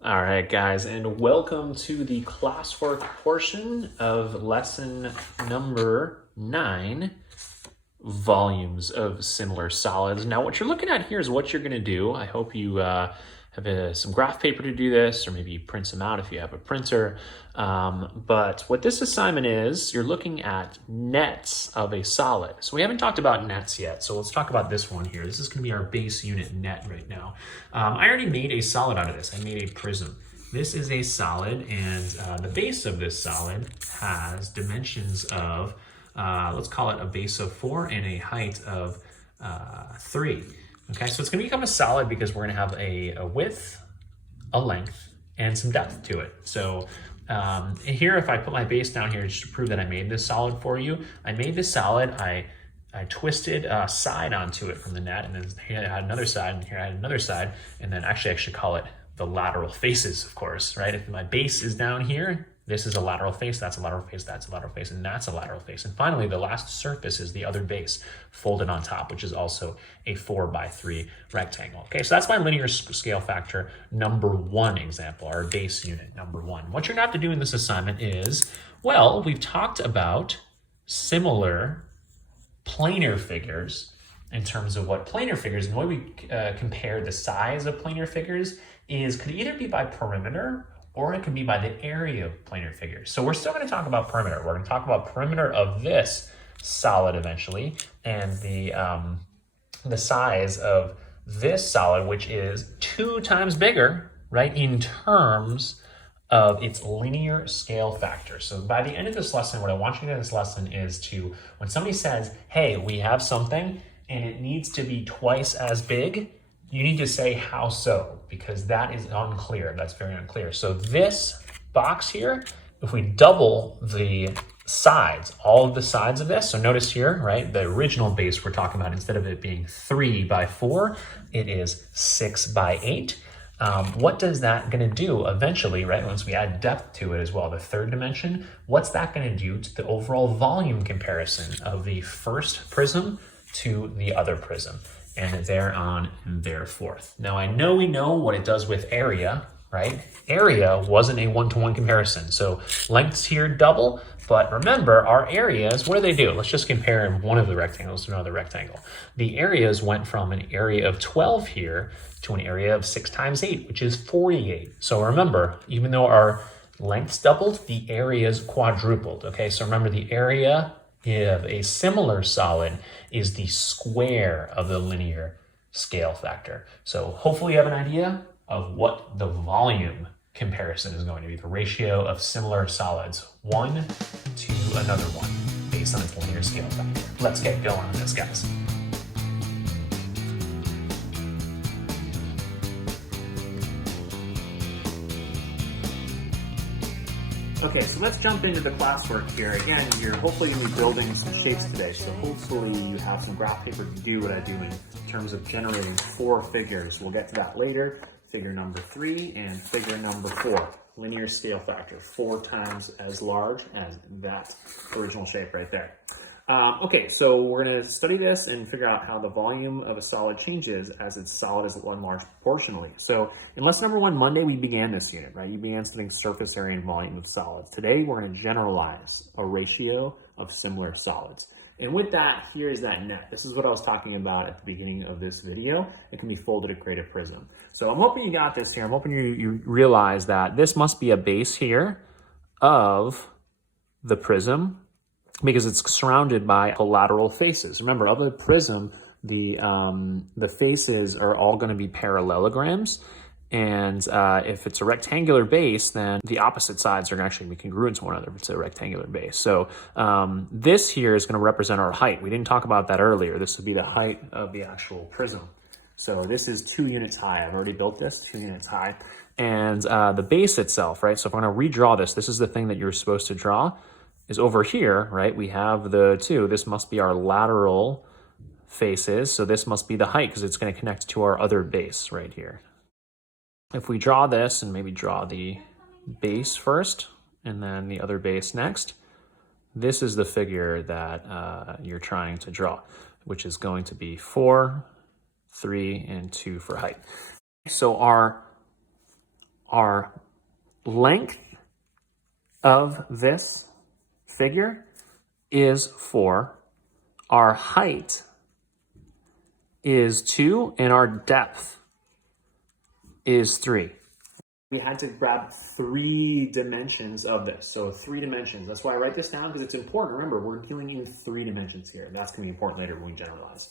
All right, guys, and welcome to the classwork portion of lesson number 9, volumes of similar solids. Now, what you're looking at here is what you're going to do. I hope you have some graph paper to do this, or maybe print some out if you have a printer. But what this assignment is, you're looking at nets of a solid. So we haven't talked about nets yet, so let's talk about this one here. This is going to be our base unit net right now. I already made a solid out of this. I made a prism. This is a solid, and the base of this solid has dimensions of let's call it a base of 4 and a height of 3. Okay, so it's going to become a solid because we're going to have a width, a length, and some depth to it. So here, if I put my base down here just to prove that I made this solid for you, I made this solid, I twisted a side onto it from the net, and then here I had another side, and here I had another side, and then actually I should call it the lateral faces, of course, right? If my base is down here, this is a lateral face, that's a lateral face, that's a lateral face, and that's a lateral face. And finally, the last surface is the other base folded on top, which is also a 4x3 rectangle. Okay, so that's my linear scale factor number 1 example, our base unit number 1. What you're going to have to do in this assignment is, well, we've talked about similar planar figures in terms of what planar figures, and the way we compare the size of planar figures is could either be by perimeter or it can be by the area of planar figures. So we're still going to talk about perimeter. We're going to talk about perimeter of this solid eventually, and the size of this solid, which is 2 times bigger, right, in terms of its linear scale factor. So by the end of this lesson, what I want you to do in this lesson is to, when somebody says, hey, we have something and it needs to be twice as big, you need to say how so, because that is unclear. That's very unclear. So this box here, if we double the sides, all of the sides of this, so notice here, right, the original base we're talking about, instead of it being 3x4, it is 6x8. What does that going to do eventually, right, once we add depth to it as well, the third dimension, what's that going to do to the overall volume comparison of the first prism to the other prism? And thereon and thereforth. Now I know we know what it does with area, right? Area wasn't a one-to-one comparison. So lengths here double, but remember our areas, what do they do? Let's just compare one of the rectangles to another rectangle. The areas went from an area of 12 here to an area of 6 times 8, which is 48. So remember, even though our lengths doubled, the areas quadrupled, okay? So remember the area of a similar solid is the square of the linear scale factor. So hopefully you have an idea of what the volume comparison is going to be, the ratio of similar solids, one to another one, based on its linear scale factor. Let's get going on this, guys. Okay, so let's jump into the classwork here. Again, you're hopefully going to be building some shapes today, so hopefully you have some graph paper to do what I do in terms of generating 4 figures. We'll get to that later. Figure number 3 and figure number 4. Linear scale factor, 4 times as large as that original shape right there. Okay, so we're going to study this and figure out how the volume of a solid changes as its solid is enlarged proportionally. So in lesson number 1, Monday, we began this unit, right? You began studying surface area and volume of solids. Today, we're going to generalize a ratio of similar solids. And with that, here's that net. This is what I was talking about at the beginning of this video. It can be folded to create a prism. So I'm hoping you got this here. I'm hoping you realize that this must be a base here of the prism, because it's surrounded by lateral faces. Remember, of a prism, the faces are all going to be parallelograms, and if it's a rectangular base, then the opposite sides are going to actually be congruent to one another if it's a rectangular base. So this here is going to represent our height. We didn't talk about that earlier. This would be the height of the actual prism. So this is 2 units high. I've already built this, 2 units high. And the base itself, right? So if I'm going to redraw this, this is the thing that you're supposed to draw, is over here, right? We have the 2. This must be our lateral faces. So this must be the height because it's going to connect to our other base right here. If we draw this and maybe draw the base first and then the other base next, this is the figure that you're trying to draw, which is going to be 4, 3, and 2 for height. So our our length of this figure is 4, our height is 2, and our depth is 3. We had to grab 3 dimensions of this. So 3 dimensions. That's why I write this down, because it's important. Remember, we're dealing in 3 dimensions here. That's going to be important later when we generalize.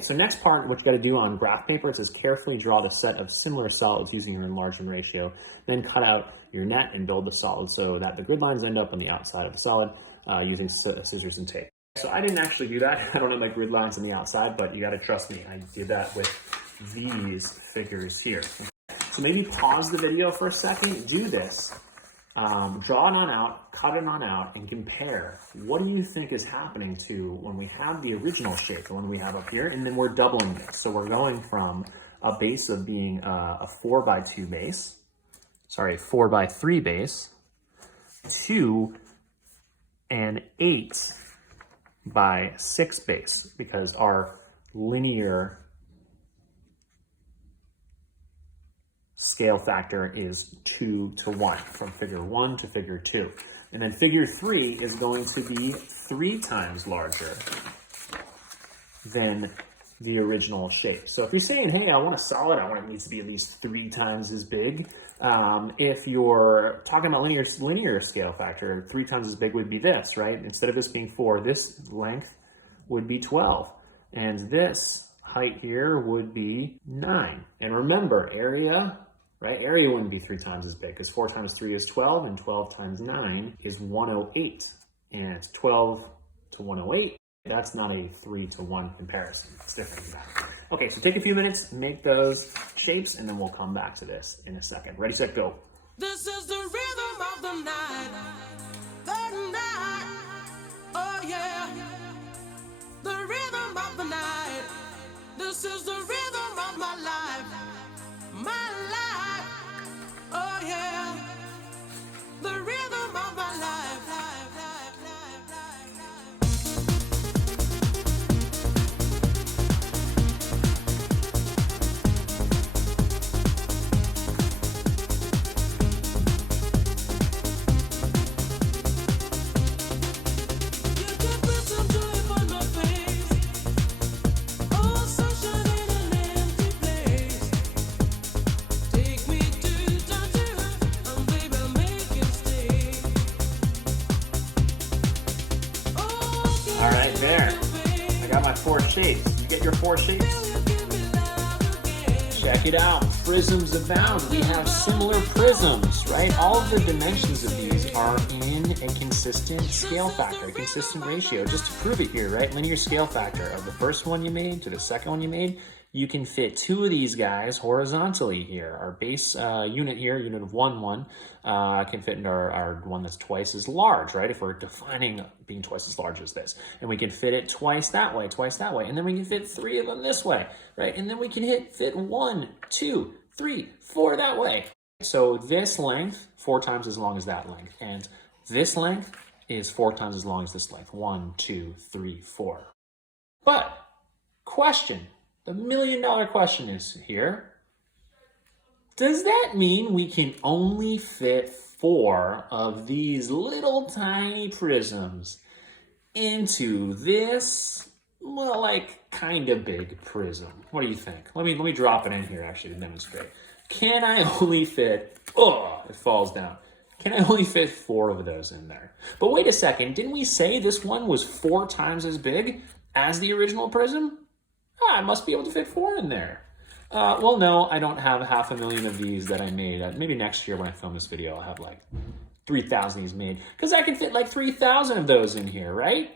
So next part, what you got to do on graph paper, it says carefully draw the set of similar solids using your enlargement ratio. Then cut out your net and build the solid so that the grid lines end up on the outside of the solid using scissors and tape. So I didn't actually do that. I don't have my grid lines on the outside, but you got to trust me. I did that with these figures here. So maybe pause the video for a second, do this, draw it on out, cut it on out, and compare. What do you think is happening to when we have the original shape, the one we have up here, and then we're doubling this. So we're going from a base of being a 4x2 base, sorry, 4x3 base, to an 8x6 base, because our linear scale factor is 2 to 1, from figure 1 to figure 2. And then figure 3 is going to be 3 times larger than the original shape. So if you're saying, hey, I want a solid, I want it needs to be at least 3 times as big. If you're talking about linear scale factor, 3 times as big would be this, right? Instead of this being 4, this length would be 12. And this height here would be 9. And remember, area, right? Area wouldn't be 3 times as big, because 4 times 3 is 12, and 12 times 9 is 108. And it's 12 to 108. That's not a 3 to 1 comparison. It's different than that. Okay, so take a few minutes, make those shapes, and then we'll come back to this in a second. Ready, set, go. This is the rhythm of the night. The night. Oh yeah. The rhythm of the night. This is the rhythm of my life. My life. Oh yeah. The rhythm of my life. All right, there. I got my 4 shapes. You get your 4 shapes? Check it out. Prisms abound. We have similar prisms, right? All of the dimensions of these are in a consistent scale factor, a consistent ratio. Just to prove it here, right? Linear scale factor of the first one you made to the second one you made, you can fit 2 of these guys horizontally here. Our base unit here, unit of 1, 1, can fit into our one that's twice as large, right? If we're defining being twice as large as this. And we can fit it twice that way. And then we can fit 3 of them this way, right? And then we can fit 1, 2, 3, 4 that way. So this length, 4 times as long as that length. And this length is 4 times as long as this length. 1, 2, 3, 4. But, question. The $1 million question is here. Does that mean we can only fit 4 of these little tiny prisms into this, well, like, kind of big prism? What do you think? Let me drop it in here, actually, to demonstrate. Can I only fit, oh, it falls down. Can I only fit 4 of those in there? But wait a second, didn't we say this one was 4 times as big as the original prism? I must be able to fit 4 in there. Well, no, I don't have 500,000 of these that I made. Maybe next year when I film this video, I'll have like 3,000 of these made, because I can fit like 3,000 of those in here, right?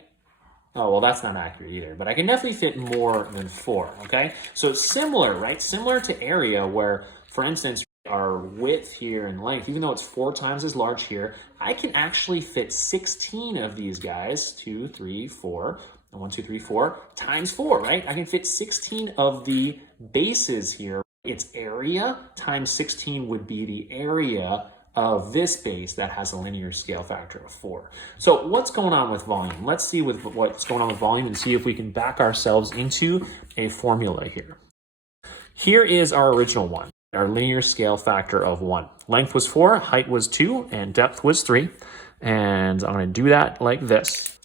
Oh, well, that's not accurate either, but I can definitely fit more than 4, okay? So it's similar, right? Similar to area where, for instance, our width here and length, even though it's 4 times as large here, I can actually fit 16 of these guys, 2, 3, 4, 1, 2, 3, 4, times 4, right? I can fit 16 of the bases here. Its area times 16 would be the area of this base that has a linear scale factor of 4. So what's going on with volume? Let's see what's going on with volume and see if we can back ourselves into a formula here. Here is our original one. our linear scale factor of 1. Length was 4, height was 2, and depth was 3. And I'm going to do that like this.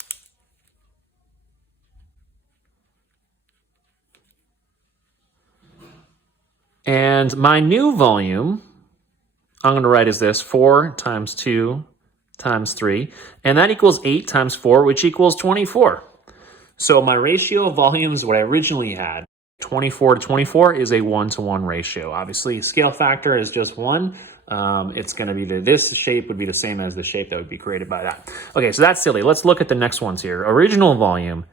And my new volume, I'm going to write as this: 4 times 2 times 3. And that equals 8 times 4, which equals 24. So my ratio of volumes, what I originally had, 24 to 24, is a 1-to-1 ratio. Obviously, scale factor is just 1. It's going to be this shape would be the same as the shape that would be created by that. Okay, so that's silly. Let's look at the next ones here. Original volume,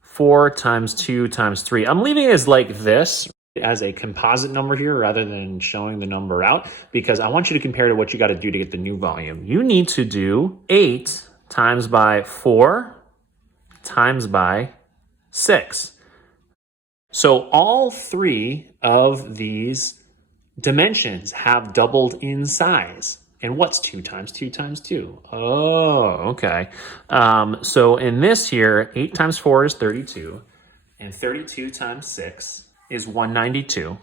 4 times 2 times 3. I'm leaving it as like this, as a composite number here rather than showing the number out, because I want you to compare to what you got to do to get the new volume. You need to do 8 times by 4 times by 6. So all 3 of these dimensions have doubled in size. And what's 2 times 2 times 2? Oh, okay. So in this here, 8 times 4 is 32, and 32 times 6 is 192.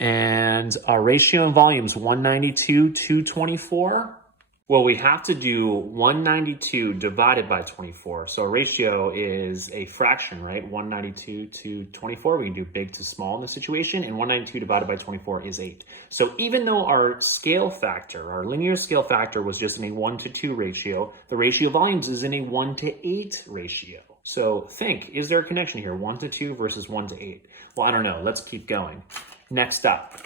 And our ratio in volume is 192 to 24. Well, we have to do 192 divided by 24. So a ratio is a fraction, right? 192 to 24. We can do big to small in this situation. And 192 divided by 24 is 8. So even though our scale factor, our linear scale factor, was just in a 1 to 2 ratio, the ratio of volumes is in a 1 to 8 ratio. So think, is there a connection here? 1 to 2 versus 1 to 8? Well, I don't know. Let's keep going. Next up,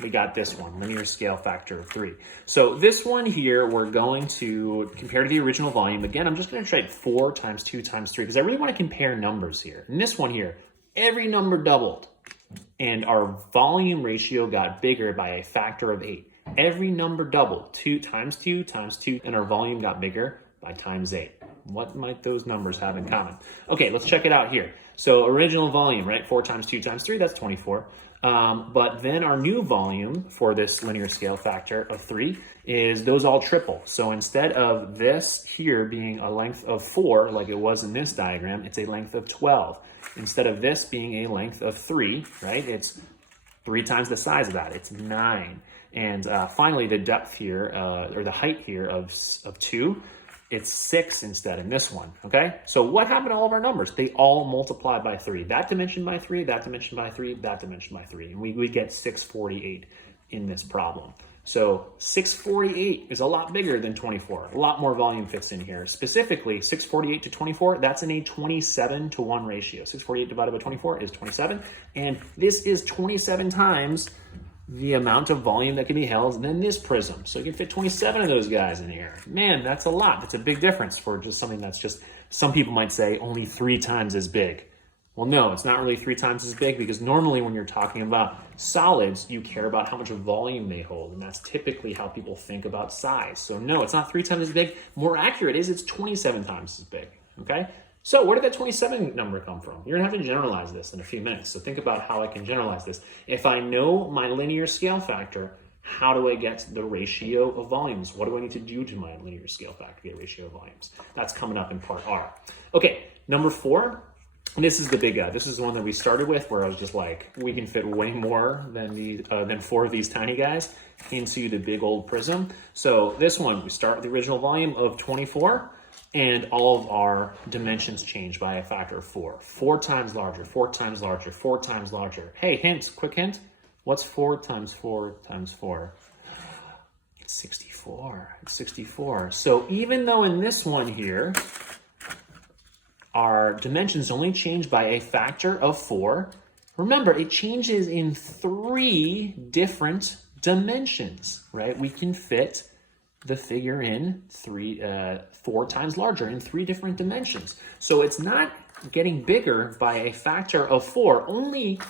we got this one, linear scale factor of 3. So this one here, we're going to compare to the original volume. Again, I'm just going to try 4 times 2 times 3 because I really want to compare numbers here. And this one here, every number doubled. And our volume ratio got bigger by a factor of 8. Every number doubled, 2 times 2 times 2, and our volume got bigger by times 8. What might those numbers have in common? Okay, let's check it out here. So original volume, right? 4 times 2 times 3, that's 24. But then our new volume for this linear scale factor of 3 is those all triple. So instead of this here being a length of 4, like it was in this diagram, it's a length of 12. Instead of this being a length of 3, right? It's 3 times the size of that. It's 9. And finally, the depth here, or the height here of 2, it's 6 instead in this one, okay? So what happened to all of our numbers? They all multiplied by 3. That dimension by 3, that dimension by 3, that dimension by 3. And we get 648 in this problem. So 648 is a lot bigger than 24. A lot more volume fits in here. Specifically, 648 to 24, that's in a 27 to 1 ratio. 648 divided by 24 is 27. And this is 27 times the amount of volume that can be held in this prism. So you can fit 27 of those guys in here. Man, that's a lot. That's a big difference for just something that's just, some people might say, only 3 times as big. Well, no, it's not really 3 times as big, because normally when you're talking about solids, you care about how much volume they hold, and that's typically how people think about size. So no, it's not 3 times as big. More accurate is it's 27 times as big, okay? So where did that 27 number come from? You're gonna have to generalize this in a few minutes. So think about how I can generalize this. If I know my linear scale factor, how do I get the ratio of volumes? What do I need to do to my linear scale factor to get a ratio of volumes? That's coming up in part R. Okay, number 4, and this is the big guy. This is the one that we started with, where I was just like, we can fit way more than 4 of these tiny guys into the big old prism. So this one, we start with the original volume of 24, and all of our dimensions change by a factor of 4. 4 times larger, 4 times larger, 4 times larger. Hey, hint, quick hint. What's 4 times 4 times 4? It's 64. It's 64. So even though in this one here, our dimensions only change by a factor of 4, remember, it changes in 3 different dimensions, right? We can fit the figure in 4 times larger in 3 different dimensions. So it's not getting bigger by a factor of 4. Only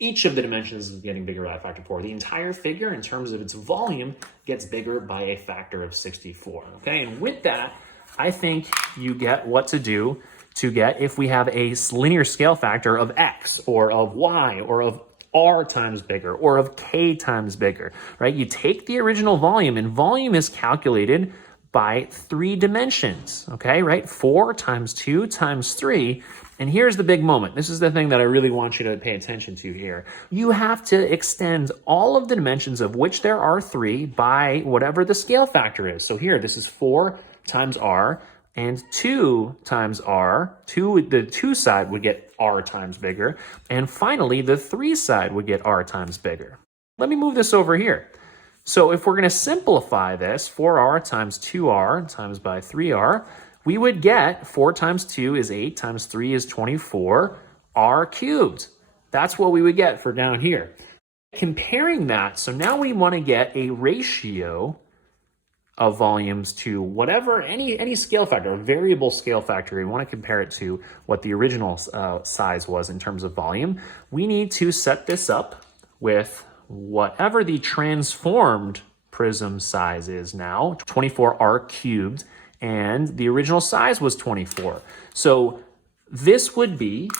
each of the dimensions is getting bigger by a factor of 4. The entire figure, in terms of its volume, gets bigger by a factor of 64. Okay, and with that, I think you get what to do to get if we have a linear scale factor of x, or of y, or of r times bigger, or of k times bigger, right? You take the original volume, and volume is calculated by 3 dimensions, okay, right? 4 times 2 times 3. And here's the big moment. This is the thing that I really want you to pay attention to here. You have to extend all of the dimensions, of which there are 3, by whatever the scale factor is. So here, this is 4 times r, and 2 times r. The 2 side would get r times bigger. And finally, the 3 side would get r times bigger. Let me move this over here. So if we're going to simplify this, 4r times 2r times by 3r, we would get 4 times 2 is 8 times 3 is 24, r cubed. That's what we would get for down here. Comparing that, so now we want to get a ratio of volumes to whatever, any scale factor, a variable scale factor. We want to compare it to what the original size was in terms of volume. We need to set this up with whatever the transformed prism size is now, 24r cubed, and the original size was 24. So this would be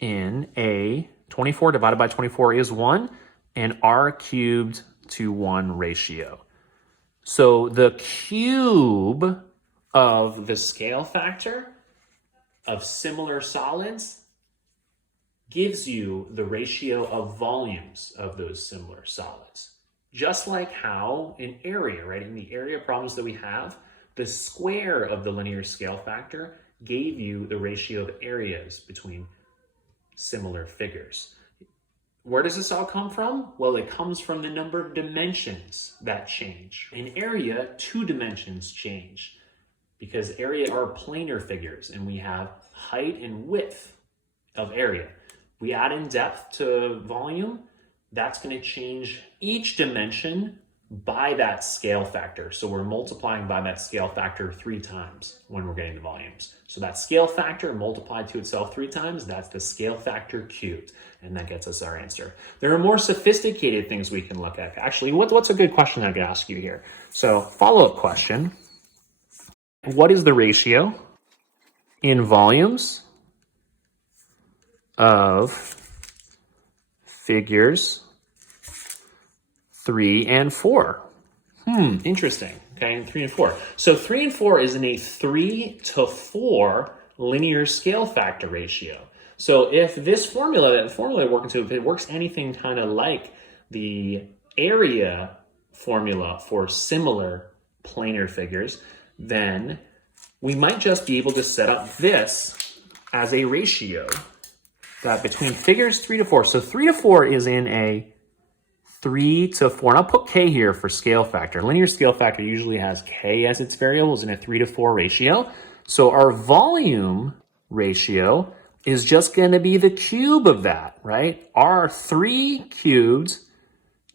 in a 24 divided by 24 is 1, and r cubed to 1 ratio. So the cube of the scale factor of similar solids gives you the ratio of volumes of those similar solids. Just like how in area, right? In the area problems that we have, the square of the linear scale factor gave you the ratio of areas between similar figures. Where does this all come from? Well, it comes from the number of dimensions that change. In area, 2 dimensions change because area are planar figures, and we have height and width of area. We add in depth to volume, that's going to change each dimension by that scale factor. So we're multiplying by that scale factor 3 times when we're getting the volumes. So that scale factor multiplied to itself 3 times, that's the scale factor cubed. And that gets us our answer. There are more sophisticated things we can look at. Actually, what's a good question I could ask you here? So follow-up question. What is the ratio in volumes of figures 3 and 4? Interesting. Okay, and 3 and 4. So 3 and 4 is in a 3 to 4 linear scale factor ratio. So if this formula, if it works anything kind of like the area formula for similar planar figures, then we might just be able to set up this as a ratio that between figures 3 to 4. So 3 to 4 is in a 3 to 4. And I'll put k here for scale factor. Linear scale factor usually has k as its variables in a 3 to 4 ratio. So our volume ratio is just going to be the cube of that, right? Our 3 cubed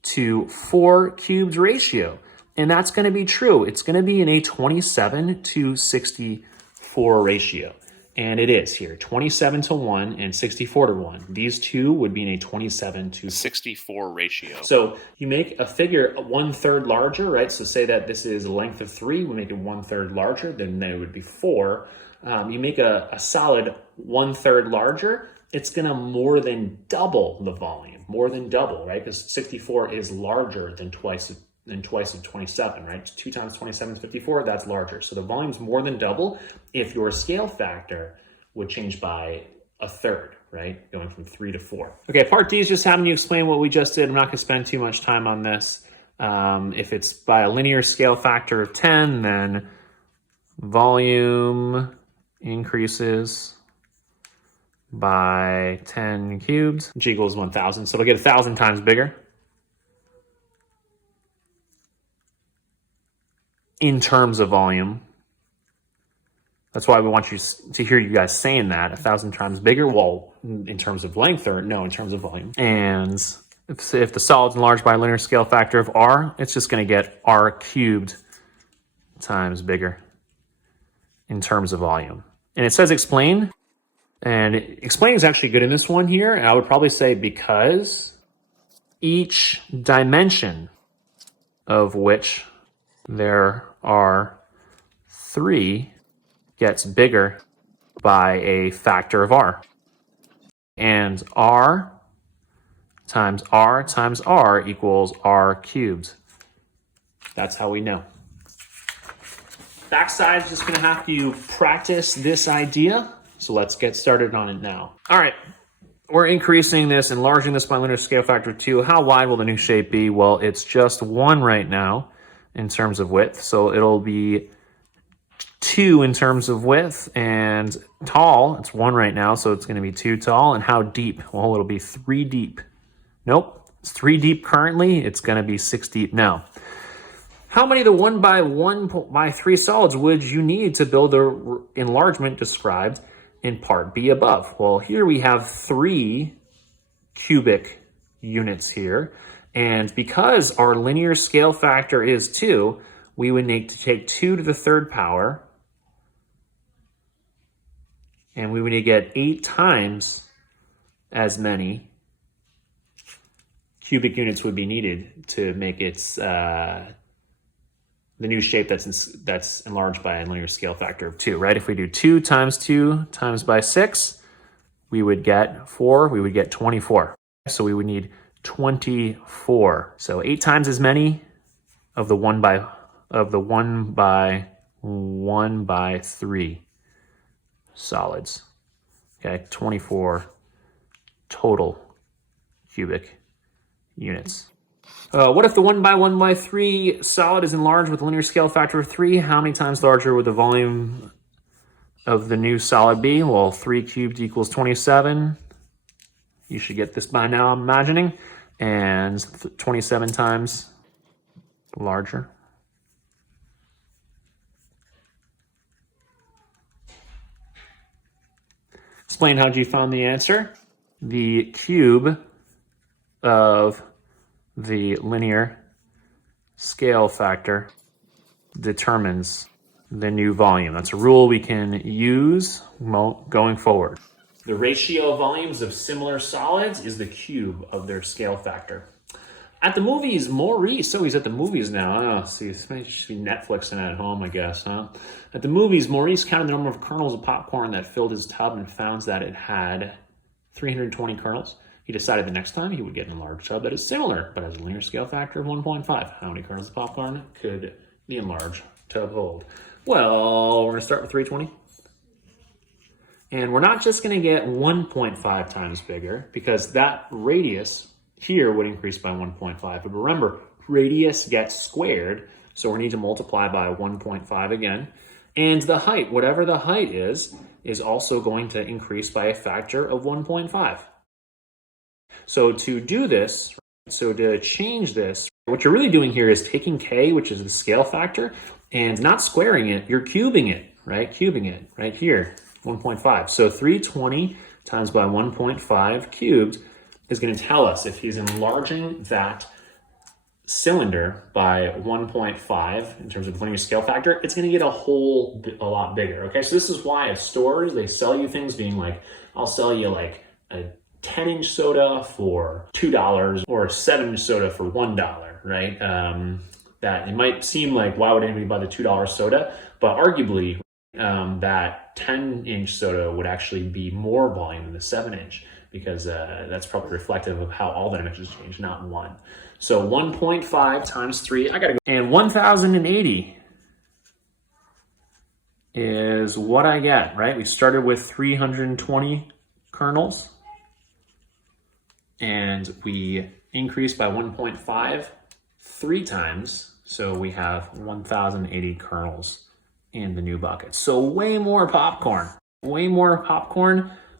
to 4 cubed ratio. And that's going to be true. It's going to be in a 27 to 64 ratio. And it is here, 27 to 1 and 64 to 1. These two would be in a 27 to 64 ratio. So you make a figure 1/3 larger, right? So say that this is a length of 3, we make it 1/3 larger, then it would be 4. You make a solid 1/3 larger, it's going to more than double the volume, more than double, right? Because 64 is larger than twice of 27, right? 2 times 27 is 54, that's larger. So the volume's more than double if your scale factor would change by 1/3, right? Going from 3 to 4. Okay, part D is just having you explain what we just did. I'm not going to spend too much time on this. If it's by a linear scale factor of 10, then volume increases by 10 cubed, which equals 1,000. So it'll get 1,000 times bigger in terms of volume. That's why we want you to hear you guys saying that 1,000 times bigger. Well, in terms of length, or no, in terms of volume. And if the solid's enlarged by a linear scale factor of r, it's just going to get r cubed times bigger in terms of volume. And it says explain. And explaining is actually good in this one here. And I would probably say because each dimension of which there are 3 gets bigger by a factor of r. And r times r equals r cubed. That's how we know. Backside's just gonna have to practice this idea. So let's get started on it now. All right, we're increasing this, enlarging this by linear scale factor 2. How wide will the new shape be? Well, it's just 1 right now in terms of width. So it'll be 2 in terms of width, and tall, it's 1 right now, so it's gonna be 2 tall. And how deep? Well, it'll be 3 deep. Nope, it's 3 deep currently. It's gonna be 6 deep now. How many of the 1 by 1 by 3 solids would you need to build the enlargement described in part B above? Well, here we have 3 cubic units here. And because our linear scale factor is 2, we would need to take 2 to the 3rd power. And we would need to get 8 times as many cubic units would be needed to make its the new shape that's enlarged by a linear scale factor of 2, right? If we do 2 times by 6, we would get 4, we would get 24. So we would need 24. So 8 times as many of the 1 by 3 solids. Okay, 24 total cubic units. What if the 1 by 3 solid is enlarged with a linear scale factor of 3? How many times larger would the volume of the new solid be? Well, 3 cubed equals 27. You should get this by now, I'm imagining. And 27 times larger. Explain how you found the answer. The cube of the linear scale factor determines the new volume. That's a rule we can use going forward. The ratio of volumes of similar solids is the cube of their scale factor. At the movies, Maurice, he's at the movies now. Oh, see Netflixing at home, I guess, huh? At the movies, Maurice counted the number of kernels of popcorn that filled his tub and found that it had 320 kernels. He decided the next time he would get an enlarged tub that is similar, but has a linear scale factor of 1.5. How many kernels of popcorn could the enlarged tub hold? Well, we're gonna start with 320. And we're not just gonna get 1.5 times bigger, because that radius here would increase by 1.5. But remember, radius gets squared, so we need to multiply by 1.5 again. And the height, whatever the height is also going to increase by a factor of 1.5. So to do this, to change this, what you're really doing here is taking k, which is the scale factor, and not squaring it, you're cubing it, right? Cubing it right here, 1.5. So 320 times by 1.5 cubed is going to tell us if he's enlarging that cylinder by 1.5 in terms of linear scale factor, it's going to get a lot bigger. Okay, so this is why at stores they sell you things being like, I'll sell you like a 10-inch soda for $2 or a 7-inch soda for $1, right? That it might seem like, why would anybody buy the $2 soda? But arguably, that 10-inch soda would actually be more volume than the 7-inch, because that's probably reflective of how all the dimensions change, not 1. So 1.5 times 3, I gotta go. And 1,080 is what I get, right? We started with 320 kernels, and we increased by 1.5 3 times, so we have 1,080 kernels in the new bucket. So way more popcorn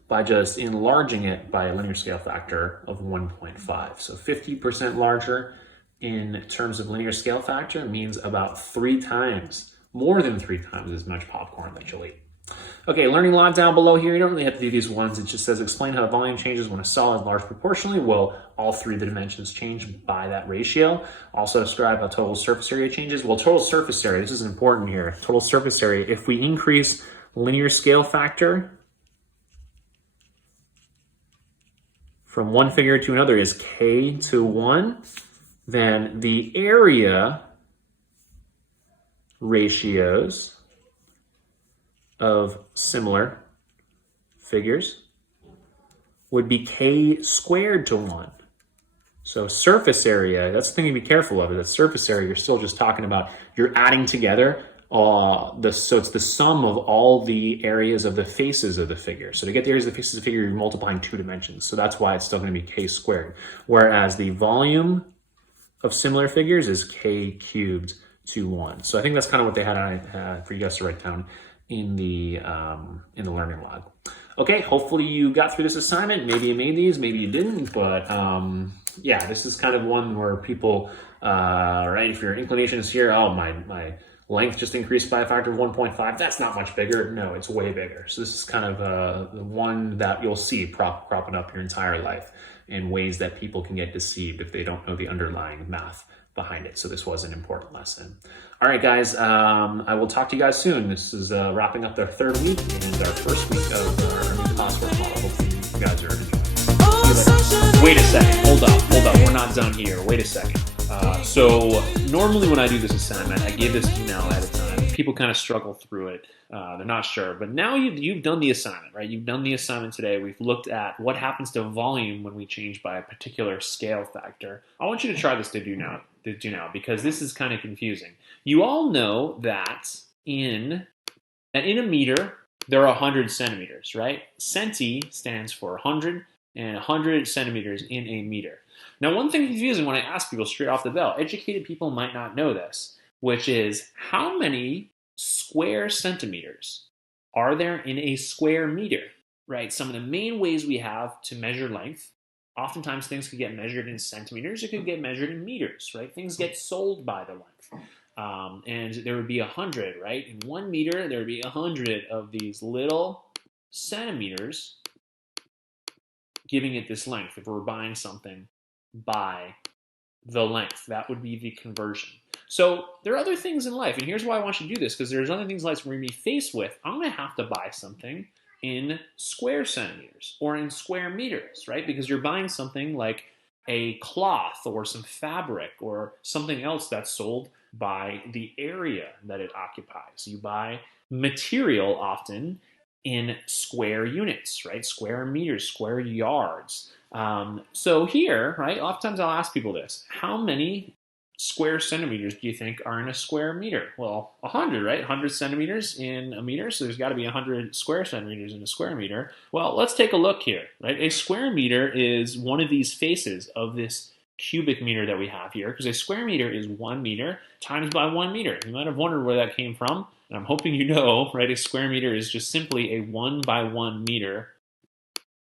by just enlarging it by a linear scale factor of 1.5. So 50% larger in terms of linear scale factor means about 3 times, more than 3 times as much popcorn that you'll eat. Okay, learning log down below here. You don't really have to do these ones. It just says explain how volume changes when a solid is large proportionally. Well, all 3 of the dimensions change by that ratio. Also describe how total surface area changes. Well, total surface area, this is important here. Total surface area, if we increase linear scale factor from one figure to another is k to 1, then the area ratios of similar figures would be k squared to 1. So surface area, that's the thing to be careful of, is that surface area, you're still just talking about, you're adding together so it's the sum of all the areas of the faces of the figure. So to get the areas of the faces of the figure, you're multiplying 2 dimensions. So that's why it's still going to be k squared. Whereas the volume of similar figures is k cubed to 1. So I think that's kind of what they had for you guys to write down in the learning log. Okay, hopefully you got through this assignment. Maybe you made these, maybe you didn't, but yeah, this is kind of one where people, right, if your inclination is here, oh, my length just increased by a factor of 1.5, that's not much bigger. No, it's way bigger. So this is kind of the one that you'll see cropping up your entire life in ways that people can get deceived if they don't know the underlying math behind it. So this was an important lesson. All right, guys, I will talk to you guys soon. This is wrapping up the third week and our first week of our new classwork model. Hopefully you guys are enjoying it. Wait a second. Hold up. We're not done here. Wait a second. So normally when I do this assignment, I give this email ahead of time. People kind of struggle through it. They're not sure. But now you've done the assignment, right? You've done the assignment today. We've looked at what happens to volume when we change by a particular scale factor. I want you to try this to do now, because this is kind of confusing. You all know that in a meter, there are 100 centimeters, right? Centi stands for 100, and 100 centimeters in a meter. Now, one thing confusing when I ask people straight off the bat, educated people might not know this, which is how many square centimeters are there in a square meter, right? Some of the main ways we have to measure length, oftentimes things could get measured in centimeters, it could get measured in meters, right? Things get sold by the length. And there would be 100, right? In 1 meter, there would be 100 of these little centimeters giving it this length. If we're buying something by the length, that would be the conversion. So there are other things in life, and here's why I want you to do this, because there's other things in life we're going to be faced with. I'm going to have to buy something in square centimeters or in square meters, right? Because you're buying something like a cloth or some fabric or something else that's sold by the area that it occupies. You buy material often in square units, right? Square meters, square yards. So here, right, oftentimes I'll ask people this: how many square centimeters do you think are in a square meter? Well, 100, right? 100 centimeters in a meter, so there's got to be 100 square centimeters in a square meter. Well, let's take a look here, right? A square meter is one of these faces of this cubic meter that we have here, because a square meter is 1 meter times by 1 meter. You might have wondered where that came from, and I'm hoping you know, right? A square meter is just simply a 1 by 1 meter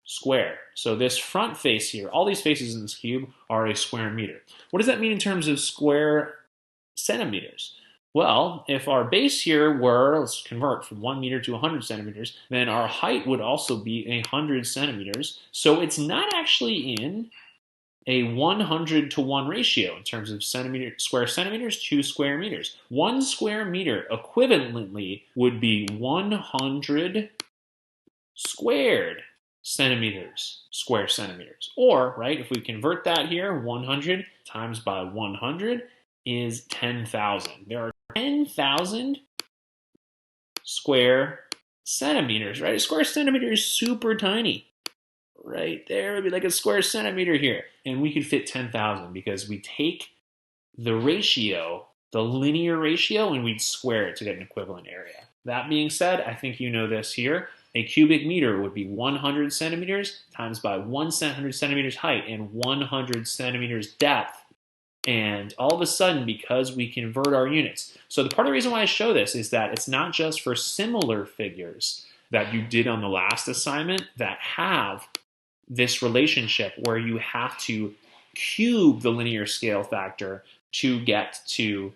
square. So this front face here, all these faces in this cube are a square meter. What does that mean in terms of square centimeters? Well, if our base here were, let's convert from 1 meter to 100 centimeters, then our height would also be 100 centimeters. So it's not actually in a 100 to 1 ratio in terms of square centimeters to square meters. 1 square meter equivalently would be 100 squared square centimeters. Or, right, if we convert that here, 100 times by 100 is 10,000. There are 10,000 square centimeters, right? A square centimeter is super tiny. Right there would be like a square centimeter here. And we could fit 10,000 because we take the ratio, the linear ratio, and we'd square it to get an equivalent area. That being said, I think you know this here. A cubic meter would be 100 centimeters times by 100 centimeters height and 100 centimeters depth. And all of a sudden, because we convert our units. So the part of the reason why I show this is that it's not just for similar figures that you did on the last assignment that have this relationship where you have to cube the linear scale factor to get to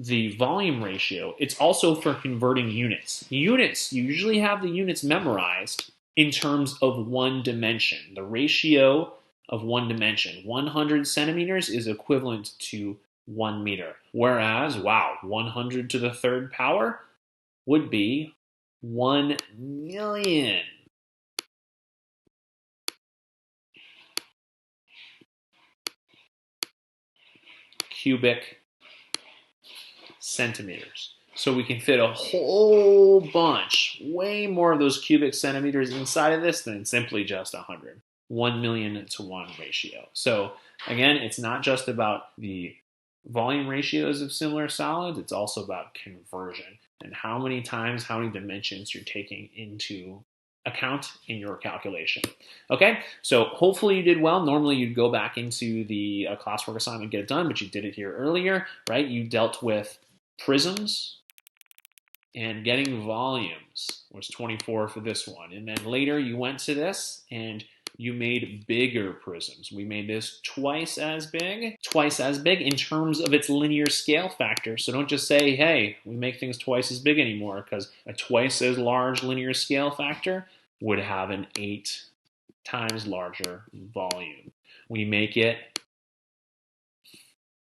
the volume ratio. It's also for converting units. Units, you usually have the units memorized in terms of 1 dimension. The ratio of 1 dimension. 100 centimeters is equivalent to 1 meter. Whereas, 100 to the 3rd power would be 1 million. Cubic centimeters. So we can fit a whole bunch, way more of those cubic centimeters inside of this than simply just 100. 1 million to 1 ratio. So again, it's not just about the volume ratios of similar solids, it's also about conversion and how many times, how many dimensions you're taking into account in your calculation. Okay, so hopefully you did well. Normally you'd go back into the classwork assignment and get it done, but you did it here earlier, right? You dealt with prisms and getting volumes, was 24 for this one. And then later you went to this and you made bigger prisms. We made this twice as big in terms of its linear scale factor. So don't just say, hey, we make things twice as big anymore, because a twice as large linear scale factor would have an 8 times larger volume. We make it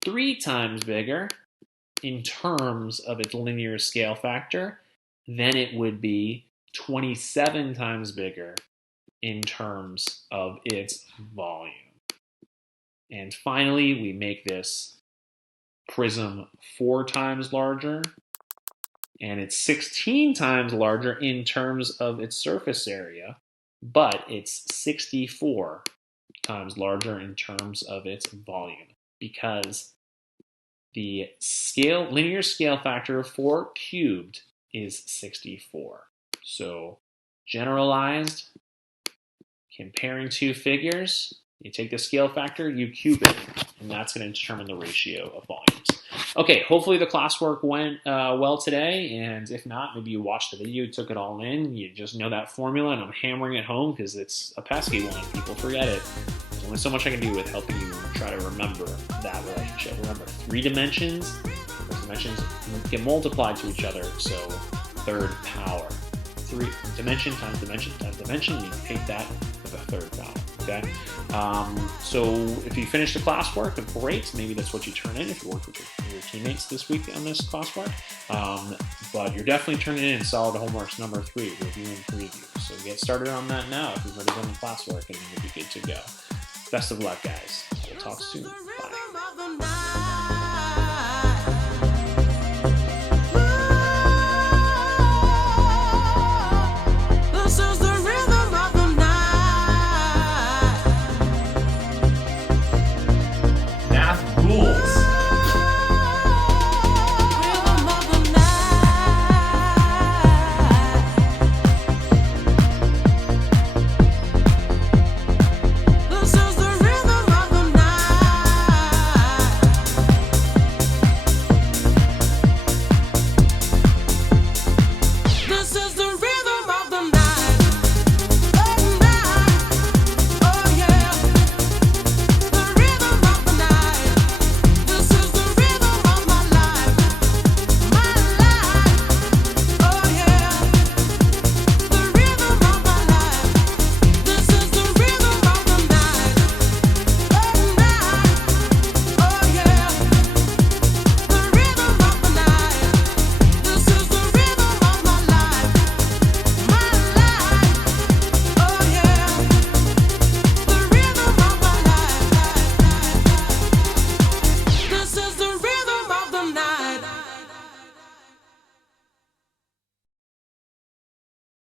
3 times bigger in terms of its linear scale factor, then it would be 27 times bigger in terms of its volume. And finally, we make this prism 4 times larger, and it's 16 times larger in terms of its surface area, but it's 64 times larger in terms of its volume, because the linear scale factor of 4 cubed is 64. So generalized, comparing two figures, you take the scale factor, you cube it, and that's going to determine the ratio of volumes. Okay, hopefully the classwork went well today, and if not, maybe you watched the video, took it all in, you just know that formula, and I'm hammering it home because it's a pesky one. People forget it. There's only so much I can do with helping you try to remember that relationship. Remember, 3 dimensions, those dimensions get multiplied to each other, so third power. 3 dimension times dimension times dimension, you take that with a third power. Okay, so if you finish the classwork, great. Maybe that's what you turn in if you work with your teammates this week on this classwork. But you're definitely turning in solid homeworks number 3, review and preview. So get started on that now if you've already done the classwork, and you'll be good to go. Best of luck, guys. We'll talk soon. Bye.